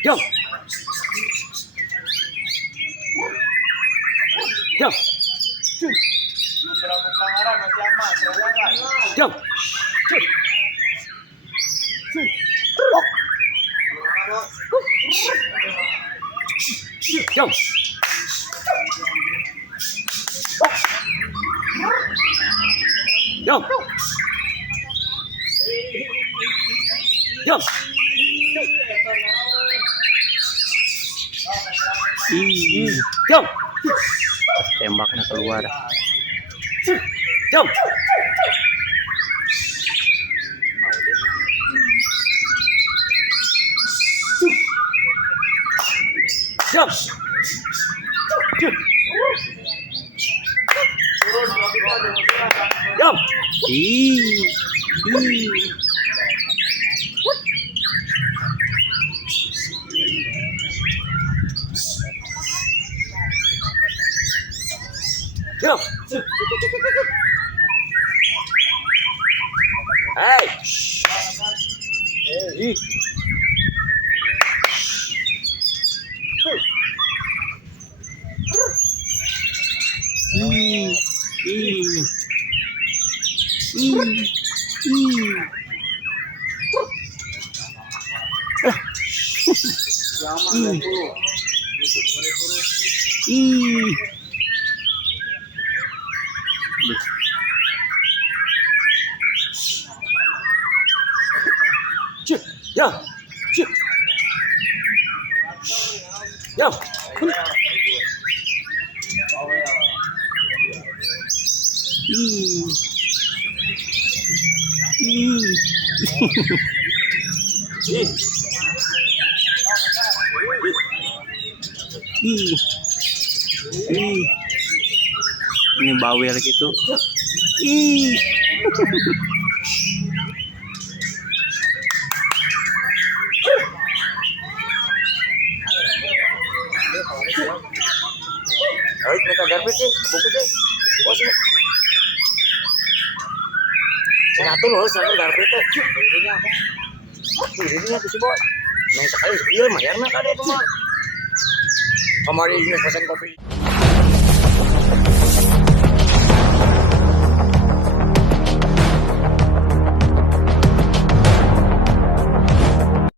Jom. Jom. Belum berlaku pelanggaran, masih aman. Jom. Jom. Jom. Jom. Jom. Tembaknya keluar. Jom. Jom. Jom. Jom. Hey. Hey. Ya. Ya. Ini bawel gitu. Ayo kita garbit sih, bungkus sih. Bos ini. Satu loh, satu garbit teh. Ini apa? Ini apa sih, Boy? Nang sekali sekali mah ya nak ada itu mah. Kemarin ini pesan kopi.